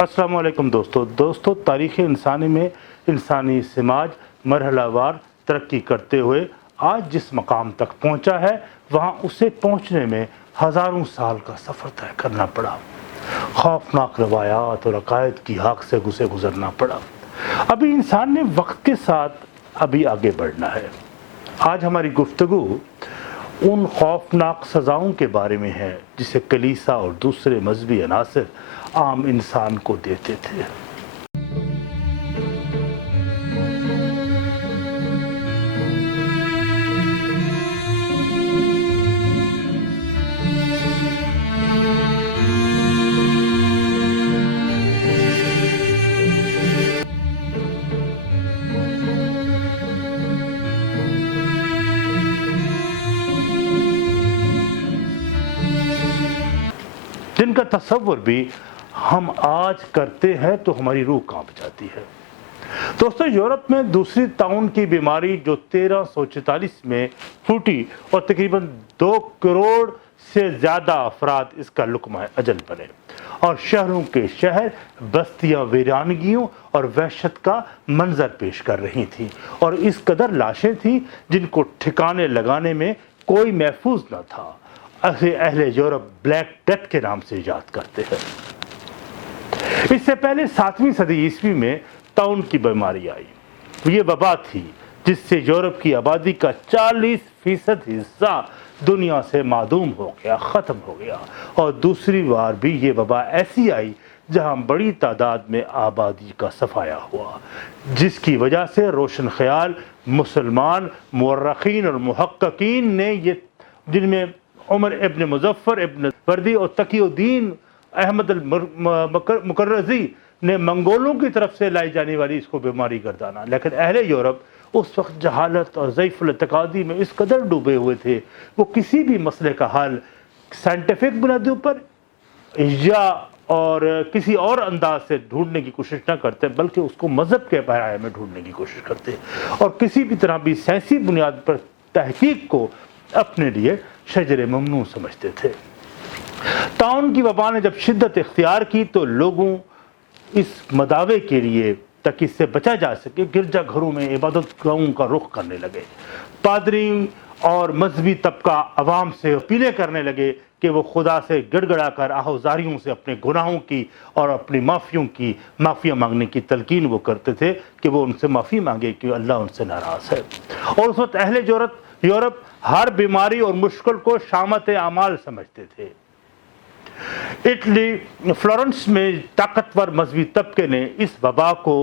अस्सलाम वालेकुम दोस्तों तारीख़ इंसानी में इंसानी समाज मरहलावार तरक्की करते हुए आज जिस मकाम तक पहुंचा है वहां उसे पहुंचने में हज़ारों साल का सफ़र तय करना पड़ा। खौफनाक रवायात और अकायद की आग से गुज़रना पड़ा। अभी इंसान ने वक्त के साथ अभी आगे बढ़ना है। आज हमारी गुफ्तगू उन खौफनाक सज़ाओं के बारे में है जिसे कलीसा और दूसरे मजहबी अनासर आम इंसान को देते थे। जिनका तसव्वुर भी हम आज करते हैं तो हमारी रूह कांप जाती है। दोस्तों, यूरोप में दूसरी ताउन की बीमारी जो 1344 में फूटी और तकरीबन 2 करोड़ से ज़्यादा अफराद इसका लुक़मा अजल बने और शहरों के शहर बस्तियां वीरानगियों और वहशत का मंजर पेश कर रही थीं और इस कदर लाशें थीं जिनको ठिकाने लगाने में कोई महफूज न था। ऐसे अहले यूरोप ब्लैक डेथ के नाम से याद करते हैं। इससे पहले 7वीं सदी ईस्वी में ताउन की बीमारी आई। ये वबा थी जिससे यूरोप की आबादी का 40% हिस्सा दुनिया से मादूम हो गया, ख़त्म हो गया। और दूसरी बार भी ये वबा ऐसी आई जहां बड़ी तादाद में आबादी का सफाया हुआ, जिसकी वजह से रोशन ख्याल मुसलमान मुअर्रखीन और मुहक्किकीन ने ये, जिनमें उमर इब्न मुज़फ़्फ़र इब्न वर्दी और तकीउद्दीन अहमद अल-मुकर्रज़ी ने मंगोलों की तरफ से लाई जाने वाली इसको बीमारी गर्दाना। लेकिन अहले यूरोप उस वक्त जहालत और ज़ईफ़ुल इत्क़ादी में इस कदर डूबे हुए थे, वो किसी भी मसले का हल साइंटिफिक बुनियादों पर या और किसी और अंदाज से ढूंढने की कोशिश न करते, बल्कि उसको मज़हब के पाये में ढूंढने की कोशिश करते और किसी भी तरह भी साइंसी बुनियाद पर तहकीक को अपने लिए शजर ममनू समझते थे। ताउन की वबा ने जब शिद्दत इख्तियार की तो लोगों इस मदावे के लिए ताकि इससे बचा जा सके गिरजा घरों में इबादत गाहों का रुख करने लगे। पादरी और मजहबी तबका अवाम से अपीलें करने लगे कि वो खुदा से गिड़गड़ा कर आहुजारियों से अपने गुनाहों की और अपनी माफ़िया मांगने की तलकीन वो करते थे कि वो उनसे माफ़ी मांगे कि अल्लाह उनसे नाराज़ है। और उस वक्त अहले यूरोप हर बीमारी और मुश्किल को शामत आमाल समझते थे। इटली फ्लोरेंस में ताकतवर मजहबी तबके ने इस वबा को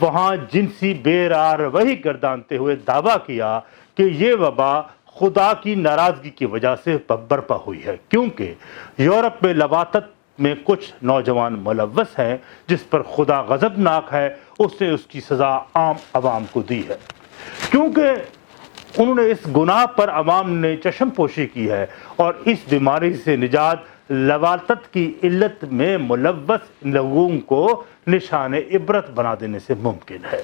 वहाँ जिनसी बेरारवही गर्दानते हुए दावा किया कि ये वबा खुदा की नाराज़गी की वजह से बर्पा हुई है, क्योंकि यूरोप में लवातत में कुछ नौजवान मुलव्वस हैं जिस पर खुदा गज़बनाक है, उसने उसकी सज़ा आम आवाम को दी है। क्योंकि उन्होंने इस गुनाह पर अवाम ने चश्म पोशी की है और इस बीमारी से निजात लवातत की इल्लत में मुलव्वस लोगों को निशान इबरत बना देने से मुमकिन है।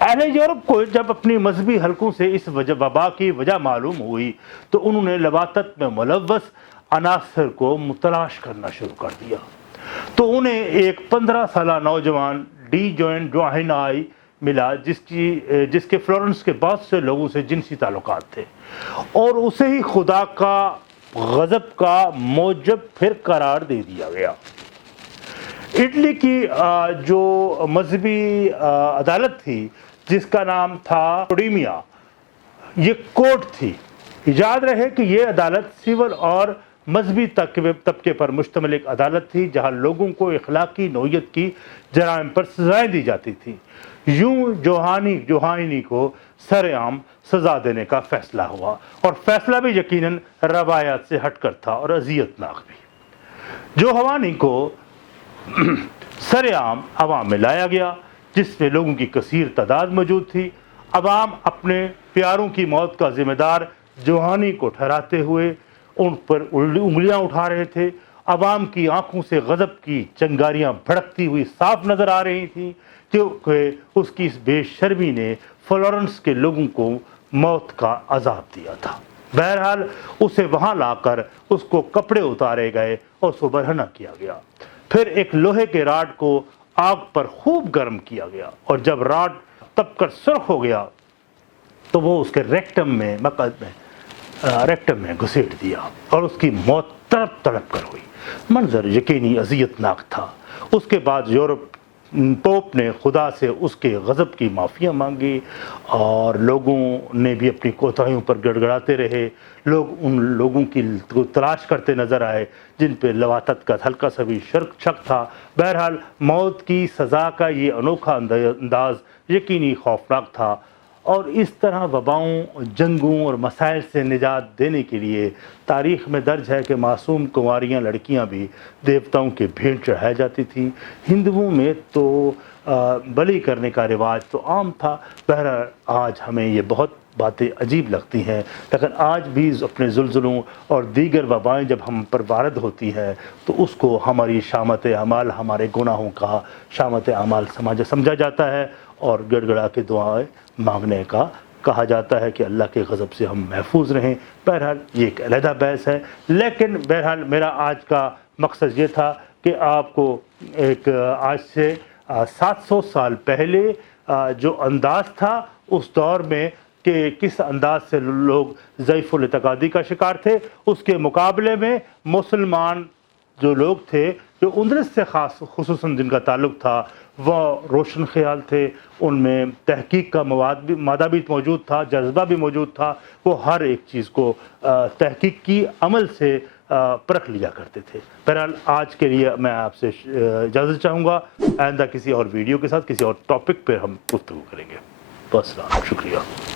अहले यूरोप को जब अपनी मजहबी हलकों से इस वबा की वजह मालूम हुई तो उन्होंने लवातत में मुलव्वस अनासर को तलाश करना शुरू कर दिया। तो उन्हें एक 15 साल नौजवान डी जोन जोहानाई मिला जिसके फ्लोरेंस के बहुत से लोगों से जिनसी ताल्लुकात थे और उसे ही खुदा का गज़ब का मौजब फिर करार दे दिया गया। इटली की जो मजहबी अदालत थी जिसका नाम था प्रोडीमिया, ये कोर्ट थी। याद रहे कि ये अदालत सिविल और मजहबी तबके पर मुश्तमिल एक अदालत थी जहाँ लोगों को इखलाकी नौयत की जराइम पर सजाएं दी जाती थी। यूं जोहानी को सरेआम सज़ा देने का फ़ैसला हुआ और फ़ैसला भी यकीनन रवायात से हटकर था और अज़ियतनाक भी। जोहानी को सरेआम अवाम में लाया गया जिसमें लोगों की कसीर तादाद मौजूद थी। अवाम अपने प्यारों की मौत का ज़िम्मेदार जोहानी को ठहराते हुए उन पर उंगलियां उठा रहे थे। अवाम की आंखों से गज़ब की चिंगारियां भड़कती हुई साफ नज़र आ रही थीं क्योंकि उसकी इस बेशर्मी ने फ्लोरेंस के लोगों को मौत का अजाब दिया था। बहरहाल उसे वहां लाकर उसको कपड़े उतारे गए और उसको बरहना किया गया। پھر ایک لوہے کے راڈ کو آگ پر خوب گرم کیا گیا اور جب راڈ تپ کر سرخ ہو گیا تو وہ اس کے ریکٹم میں گھسیٹ دیا اور اس کی موت تڑپ تڑپ کر ہوئی۔ منظر یقینی اذیت ناک تھا۔ اس کے بعد پوپ نے خدا سے اس کے غضب کی معافی مانگی اور لوگوں نے بھی اپنی کوتاہیوں پر گڑ گڑاتے رہے۔ لوگ ان لوگوں کی تلاش کرتے نظر آئے جن پہ لواطت کا ہلکا سا بھی شک تھا۔ بہرحال موت کی سزا کا یہ انوکھا انداز یقینی خوفناک تھا اور اس طرح وباؤں، جنگوں اور مسائل سے نجات دینے کے لیے تاریخ میں درج ہے کہ معصوم کنواریاں لڑکیاں بھی دیوتاؤں کے بھیٹ چڑھائی جاتی تھیں۔ ہندوؤں میں تو بلی کرنے کا رواج تو عام تھا۔ بہرحال آج ہمیں یہ بہت باتیں عجیب لگتی ہیں، لیکن آج بھی اپنے زلزلوں اور دیگر وبائیں جب ہم پر وارد ہوتی ہے تو اس کو ہماری شامت اعمال، ہمارے گناہوں کا شامت اعمال سمجھا جاتا ہے اور گڑ گڑا کے دعائیں مانگنے کا کہا جاتا ہے کہ اللہ کے غضب سے ہم محفوظ رہیں۔ بہرحال یہ ایک علیحدہ بحث ہے، لیکن بہرحال میرا آج کا مقصد یہ تھا کہ آپ کو ایک آج سے 700 سال پہلے جو انداز تھا اس دور میں کہ کس انداز سے لوگ ضعیف الاعتقادی کا شکار تھے، اس کے مقابلے میں مسلمان جو لوگ تھے جو اندرس سے خصوصاً جن کا تعلق تھا وہ روشن خیال تھے، ان میں تحقیق کا مادہ بھی موجود تھا، جذبہ بھی موجود تھا، وہ ہر ایک چیز کو تحقیق کی عمل سے پرکھ لیا کرتے تھے۔ بہرحال آج کے لیے میں آپ سے اجازت چاہوں گا، آئندہ کسی اور ویڈیو کے ساتھ کسی اور ٹاپک پہ ہم گفتگو کریں گے۔ بس شکریہ۔